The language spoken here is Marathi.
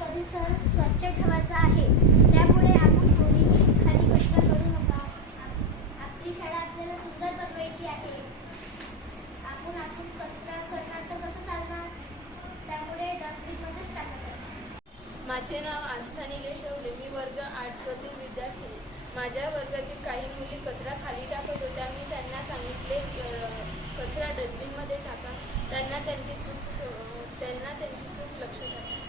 परिसर स्वच्छ ठेवायचा आहे त्यामुळे आपण कोणीही खाली कचरा करू नका. आपली शाळा आपल्याला सुंदर बनवायची आहे. आपण आपण कचरा करणार तर कसं चालणार? त्यामुळे डस्टबिनमध्येच टाकत माझे नाव आस्था निलेश शेवले मी वर्ग आठमधील विद्यार्थी माझ्या वर्गातील काही मुली कचरा खाली टाकत होत्या. मी त्यांना सांगितले कचरा डस्टबिनमध्ये टाका. त्यांना त्यांची चूक त्यांना त्यांची चूक लक्षात आली.